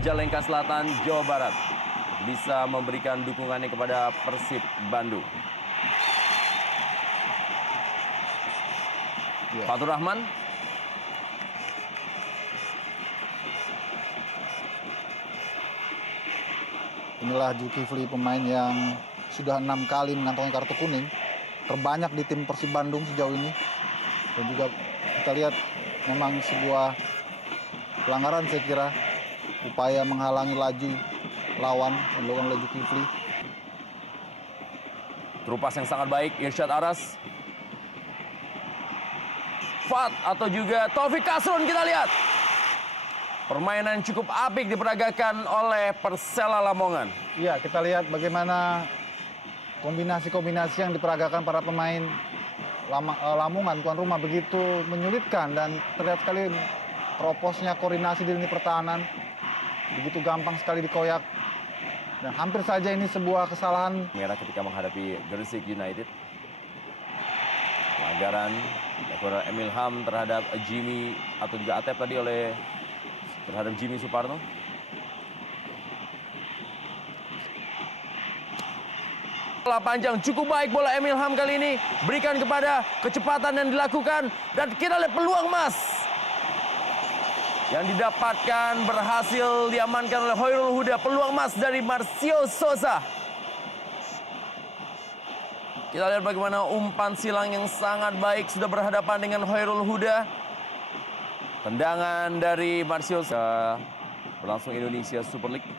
Majalengka Selatan, Jawa Barat bisa memberikan dukungannya kepada Persib Bandung. Ya. Fatur Rahman. Inilah Zulkifli, pemain yang sudah 6 kali mengantongi kartu kuning, terbanyak di tim Persib Bandung sejauh ini. Dan juga kita lihat memang sebuah pelanggaran, saya kira, upaya menghalangi laju lawan yang dilakukan oleh Zulkifli. Terupas yang sangat baik, Irsyad Aras. Fat atau juga Taufik Kasrun, kita lihat. Permainan cukup apik diperagakan oleh Persela Lamongan. Iya, kita lihat bagaimana kombinasi-kombinasi yang diperagakan para pemain Lamongan, tuan rumah, begitu menyulitkan. Dan terlihat sekali teroposnya koordinasi di lini pertahanan. Begitu gampang sekali dikoyak. Dan hampir saja ini sebuah kesalahan. Merah ketika menghadapi Gresik United. Pelanggaran dilakukan Emil Ham terhadap Jimmy atau juga Atep tadi terhadap Jimmy Suparno. Bola panjang cukup baik, bola Emil Ham kali ini berikan kepada kecepatan yang dilakukan, dan kita lihat peluang emas yang didapatkan berhasil diamankan oleh Hoirul Huda. Peluang emas dari Marcio Souza. Kita lihat bagaimana umpan silang yang sangat baik sudah berhadapan dengan Hoirul Huda. Tendangan dari Marcio berlangsung Indonesia Super League.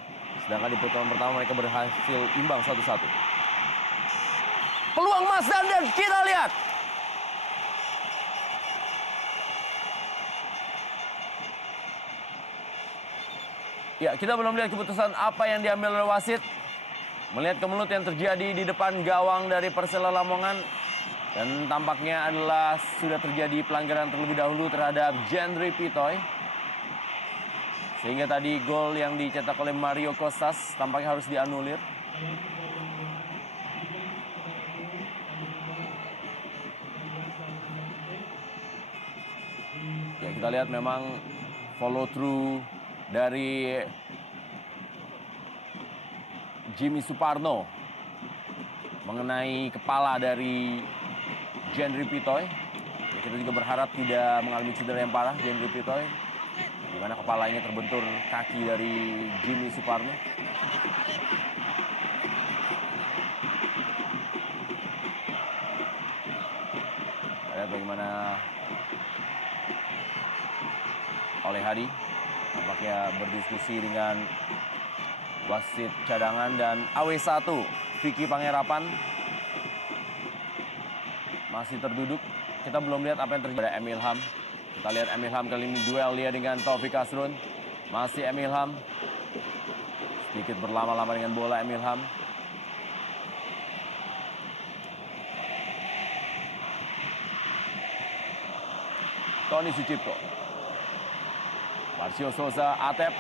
Sedangkan di pertemuan pertama mereka berhasil imbang 1-1. Peluang emas dan kita lihat. Ya, kita belum lihat keputusan apa yang diambil oleh wasit. Melihat kemelut yang terjadi di depan gawang dari Persela Lamongan. Dan tampaknya adalah sudah terjadi pelanggaran terlebih dahulu terhadap Jendri Pitoy. Sehingga tadi gol yang dicetak oleh Mario Kostas tampaknya harus dianulir. Ya, kita lihat memang follow through dari Jimmy Suparno mengenai kepala dari Jendri Pitoy. Ya, kita juga berharap tidak mengalami cedera yang parah Jendri Pitoy, di mana kepalanya terbentur kaki dari Jimmy Suparno. Kita lihat bagaimana oleh Hadi tampaknya berdiskusi dengan wasit cadangan, dan AW1 Vicky Pangerapan masih terduduk. Kita belum lihat apa yang terjadi pada Emil Ham. Kita lihat Emil Ham kali ini duel dia dengan Taufik Kasrun. Masih Emil Ham. Sedikit berlama-lama dengan bola Emil Ham. Tony Sucipto. Marcio Souza, Atep.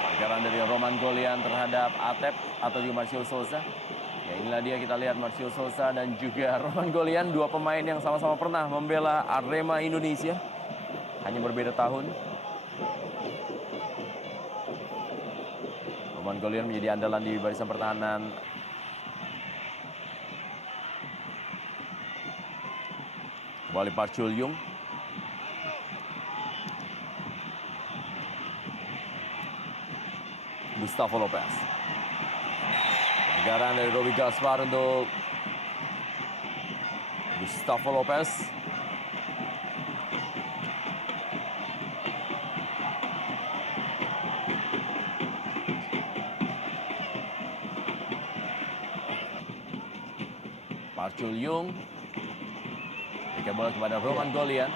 Pelanggaran dari Roman Golian terhadap Atep atau juga Marcio Souza. Ya, inilah dia, kita lihat Marcio Souza dan juga Roman Golian, dua pemain yang sama-sama pernah membela Arema Indonesia. Hanya berbeda tahun. Roman Golian menjadi andalan di barisan pertahanan kembali Park Chul-yung. Gustavo Lopez. Pelanggaran dari Robi Gaspar untuk Gustavo Lopez. Park Chul-yung. Berikan bola kepada Roman Golian.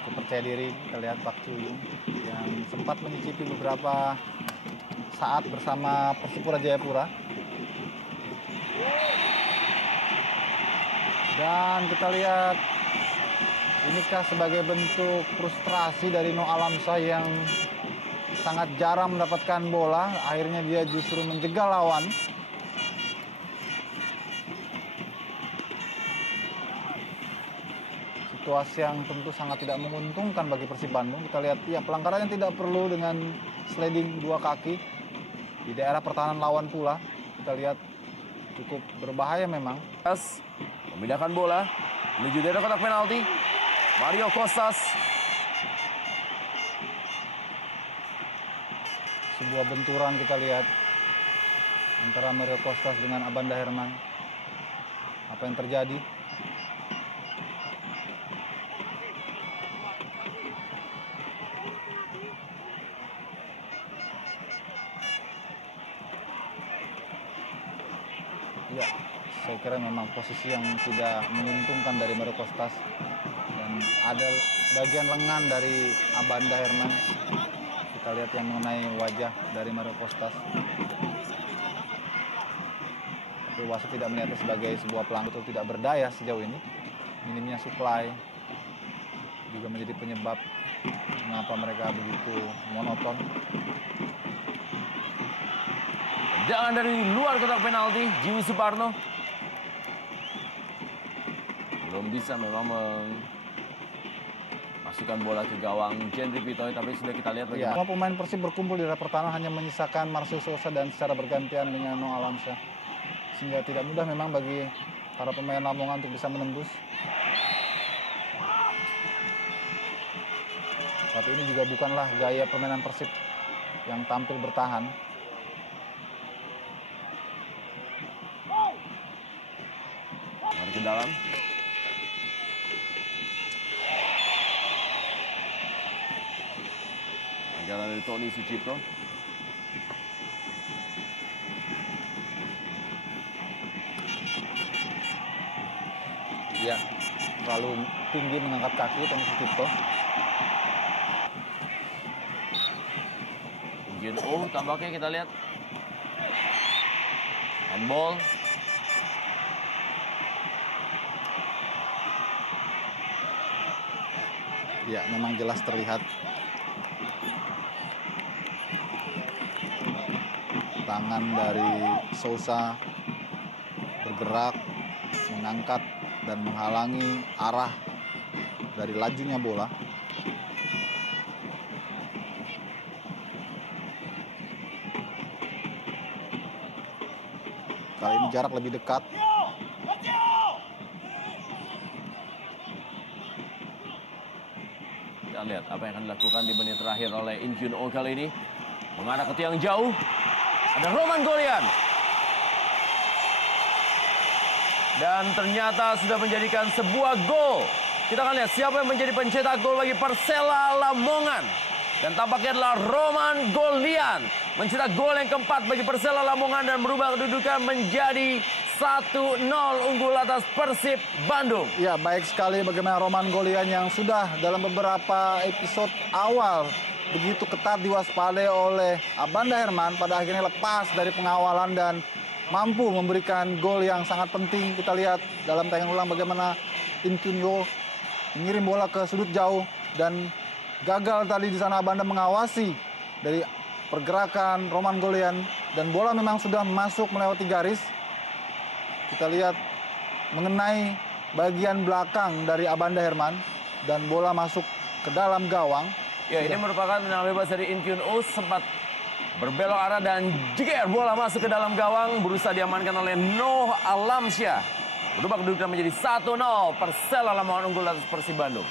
Cukup percaya diri, kita lihat Park Chul-yung yang sempat menyicipi beberapa saat bersama Persipura Jayapura. Dan kita lihat inikah sebagai bentuk frustrasi dari No Alamsyah yang sangat jarang mendapatkan bola. Akhirnya dia justru menjegal lawan. situasi yang tentu sangat tidak menguntungkan bagi Persib Bandung. Kita lihat ya pelanggaran yang tidak perlu dengan sliding 2 kaki di daerah pertahanan lawan pula. Kita lihat cukup berbahaya memang. Memindahkan bola menuju daerah kotak penalti. Mario Kostas. Sebuah benturan kita lihat antara Mario Kostas dengan Abanda Herman. Apa yang terjadi? Ya, saya kira memang posisi yang tidak menguntungkan dari Mario Kostas. Dan ada bagian lengan dari Abanda Herman. Kita lihat yang mengenai wajah dari Mario Kostas. Tapi wasit tidak melihatnya sebagai sebuah pelanggaran, tidak berdaya sejauh ini. Minimnya supply juga menjadi penyebab mengapa mereka begitu monoton. Tendangan dari luar kotak penalti, Jimmy Suparno. Belum bisa memang masukkan bola ke gawang Jendri Pitoy, tapi sudah kita lihat Ya, bagaimana. semua pemain Persib berkumpul di daerah pertahanan hanya menyisakan Marcel Sousa dan secara bergantian dengan Noah Alamsyah. Sehingga tidak mudah memang bagi para pemain Lamongan untuk bisa menembus. Tapi ini juga bukanlah gaya permainan Persib yang tampil bertahan. Mari ke dalam. Anggaran dari Tony Sucipto. Ya, terlalu tinggi mengangkat kaki Tony Sucipto. Tampaknya kita lihat. Handball. Ya, memang jelas terlihat tangan dari Sousa bergerak, mengangkat dan menghalangi arah dari lajunya bola. Kali ini jarak lebih dekat. Kita lihat apa yang akan dilakukan di menit terakhir oleh Inkyun Oh kali ini. Mengarah ke tiang jauh. Ada Roman Golian. Dan ternyata sudah menjadikan sebuah gol. Kita akan lihat siapa yang menjadi pencetak gol bagi Persela Lamongan. Dan tampaknya adalah Roman Golian. Mencetak gol yang keempat bagi Persela Lamongan dan merubah kedudukan menjadi 1-0 unggul atas Persib Bandung. Ya, baik sekali bagaimana Roman Golian yang sudah dalam beberapa episode awal begitu ketat diwaspadai oleh Abanda Herman, pada akhirnya lepas dari pengawalan dan mampu memberikan gol yang sangat penting. Kita lihat dalam tayangan ulang bagaimana Inkyun Oh mengirim bola ke sudut jauh dan gagal tadi di sana Abanda mengawasi dari pergerakan Roman Golian dan bola memang sudah masuk melewati garis. Kita lihat mengenai bagian belakang dari Abanda Herman dan bola masuk ke dalam gawang. Ya, ini merupakan tendangan bebas dari Inkyun Oh, sempat berbelok arah dan jeger bola masuk ke dalam gawang, berusaha diamankan oleh Noah Alamsyah. Berubah kedudukan menjadi 1-0, Persela Lamongan unggul atas Persib Bandung.